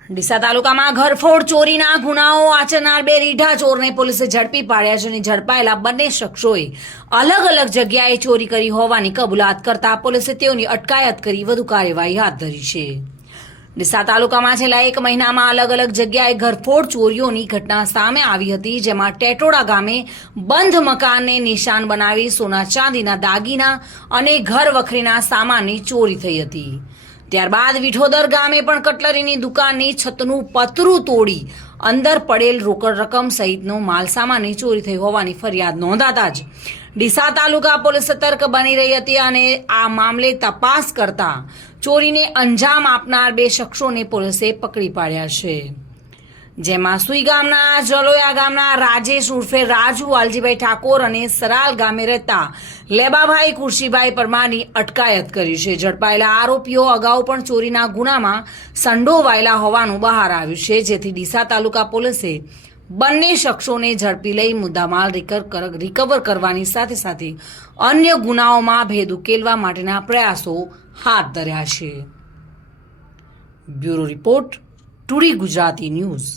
ડીસા તાલુકામાં ઘરફોડ ચોરીના ગુનાઓ આચરનાર બે રીઢા ચોરને પોલીસે ઝડપી પાડ્યા છે અને ઝડપાયેલા બંને શખ્સોએ અલગ અલગ જગ્યાએ ચોરી કરી હોવાની કબૂલાત કરતા પોલીસે તેઓની અટકાયત કરી વધુ કાર્યવાહી હાથ ધરી છે। ડીસા તાલુકામાં છેલ્લા એક મહિનામાં અલગ અલગ જગ્યાએ ઘરફોડ ચોરીઓની ઘટના સામે આવી હતી, જેમાં ટેટોડા ગામે બંધ મકાનને નિશાન બનાવી સોના ચાંદીના દાગીના અને ઘર વખરીના સામાનની ચોરી થઈ હતી। ત્યારબાદ વિઠોદર ગામે પણ કટલરીની દુકાનની છતનું પતરું તોડી અંદર પડેલ રોકડ રકમ સહિતનો માલસામાનની ચોરી થઈ હોવાની ફરિયાદ નોંધાતા જ ડીસા તાલુકા પોલીસ સતર્ક બની રહી હતી અને આ મામલે તપાસ કરતા ચોરીને અંજામ આપનાર બે શખ્સોને પોલીસે પકડી પાડ્યા છે, જેમાં સુઈ ગામના જલોયા ગામના રાજેશ ઉર્ફે રાજુ વાલજીભાઈ ઠાકોર અને સરાલ ગામે રહેતા લેબાભાઈ કુરશીભાઈ પરમારની અટકાયત કરી છે। ઝડપાયેલા આરોપીઓ અગાઉ પણ ચોરીના ગુનામાં સંડોવાયેલા હોવાનું બહાર આવ્યું છે, જેથી ડીસા તાલુકા પોલીસે બંને શખ્સોને ઝડપી લઈ મુદ્દામાલ રિકવર કરવાની સાથે સાથે અન્ય ગુનાઓમાં ભેદ ઉકેલવા માટેના પ્રયાસો હાથ ધર્યા છે। Bureau report, today Gujarati news.